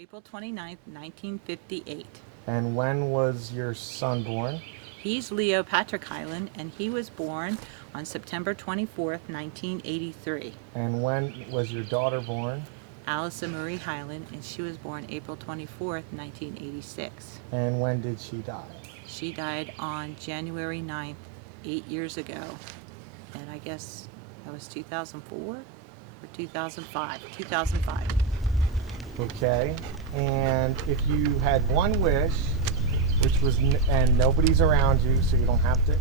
April 29th, 1958. And when was your son born? He's Leo Patrick Hylan, and he was born on September 24th, 1983. And when was your daughter born? Alison Marie Hylan, and she was born April 24th, 1986. And when did she die? She died on January 9th, 8 years ago. And I guess that was 2004 or 2005? 2005. Okay. And if you had one wish, which was, and nobody's around you, so you don't have to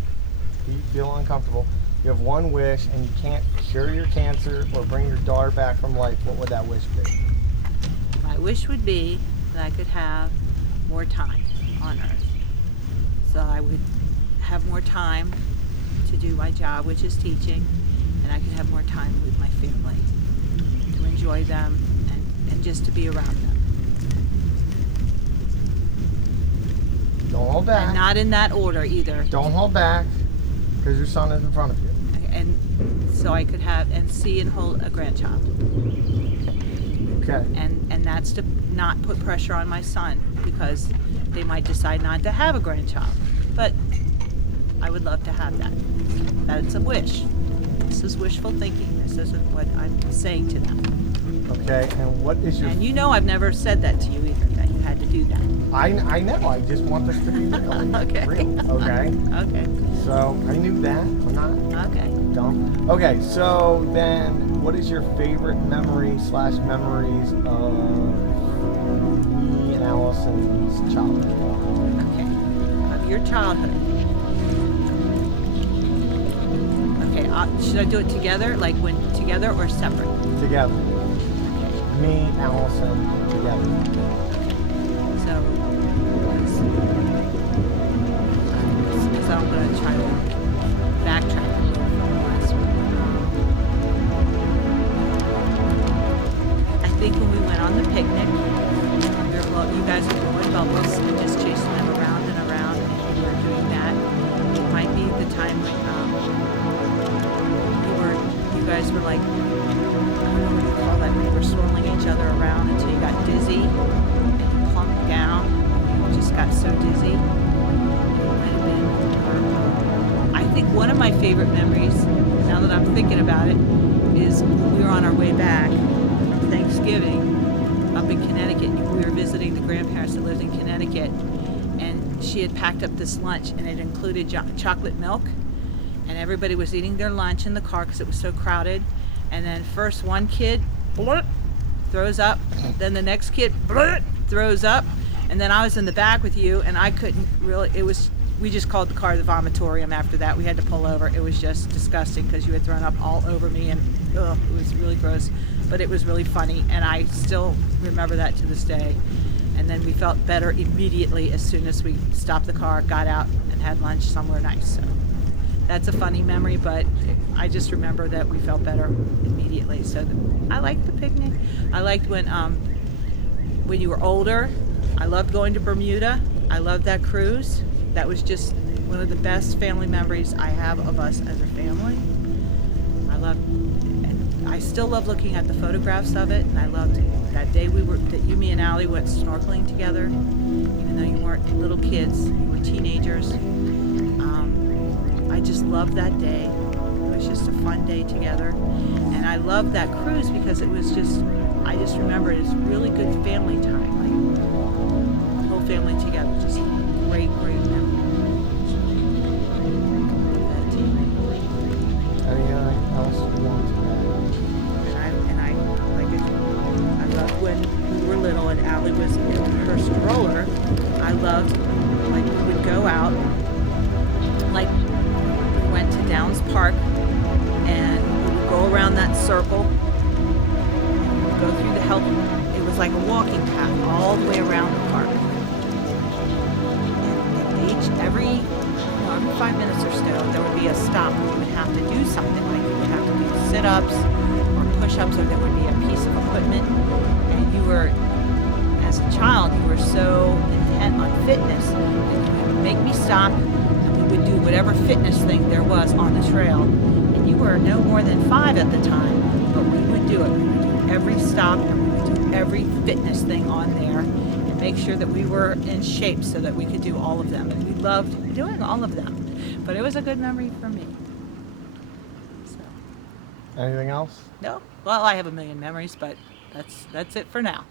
feel uncomfortable. You have one wish and you can't cure your cancer or bring your daughter back from life, what would that wish be? My wish would be that I could have more time on Earth. So I would have more time to do my job, which is teaching, and I could have more time with my family, to enjoy them and just to be around them. Don't hold back. And not in that order either. Don't hold back, because your son is in front of you. And so I could have and see and hold a grandchild. Okay. And that's to not put pressure on my son, because they might decide not to have a grandchild. But I would love to have that. That's a wish. This is wishful thinking. This isn't what I'm saying to them. Okay, and what is your... And you know I've never said that to you either, that you had to do that. I know, I just want this to be real. Okay. Real, okay? Okay. So, I knew that. I'm not Okay. dumb. Okay, so then, what is your favorite memory / memories of me and Allison's childhood? Okay. Of your childhood. Okay, should I do it together? Like when together or separate? Together. Me, Allison, together. So, because I'm going to try to backtrack a little from the last one. I think when we went on the picnic, you guys were blowing bubbles and just chasing them around and around, and you were doing that. It might be the time when you guys were like, I don't know what you call that, when you were swirling each other around until you got dizzy and you plumped down. You just got so dizzy. It might have been, I think one of my favorite memories, now that I'm thinking about it, is when we were on our way back from Thanksgiving up in Connecticut. We were visiting the grandparents that lived in Connecticut, and she had packed up this lunch, and it included chocolate milk, and everybody was eating their lunch in the car because it was so crowded. And then first one kid blurt, throws up, then the next kid blurt, throws up, and then I was in the back with you, and I couldn't really, we just called the car the vomitorium after that. We had to pull over. It was just disgusting because you had thrown up all over me, and it was really gross, but it was really funny, and I still remember that to this day. And then we felt better immediately as soon as we stopped the car, got out, and had lunch somewhere nice. So that's a funny memory, but I just remember that we felt better immediately. So I liked the picnic. I liked when you were older. I loved going to Bermuda. I loved that cruise. That was just one of the best family memories I have of us as a family. I still love looking at the photographs of it, and I loved that day that you, me, and Allie went snorkeling together, even though you weren't little kids, you were teenagers. I just loved that day. It was just a fun day together, and I loved that cruise because it was just, I just remember it as really good family time, like the whole family together, just great memory. Anything else you want to I loved when we were little and Allie was in her stroller. I loved, like, we would go out, like, we went to Downs Park, and we would go around that circle, and we would go through the health, it was like a walking path all the way around the park. And every 5 minutes or so, there would be a stop where you would have to do something, like you would have to do sit-ups or push-ups, or there would be a piece of equipment, and you were, as a child, you were so intent on fitness that you would make me stop, and we would do whatever fitness thing there was on the trail. And you were no more than 5 at the time, but we would do it. We would do every stop, and we would do every fitness thing on there and make sure that we were in shape so that we could do all of them. And we loved doing all of them. But it was a good memory for me. So, Anything else? no, well, I have a million memories, but that's it for now.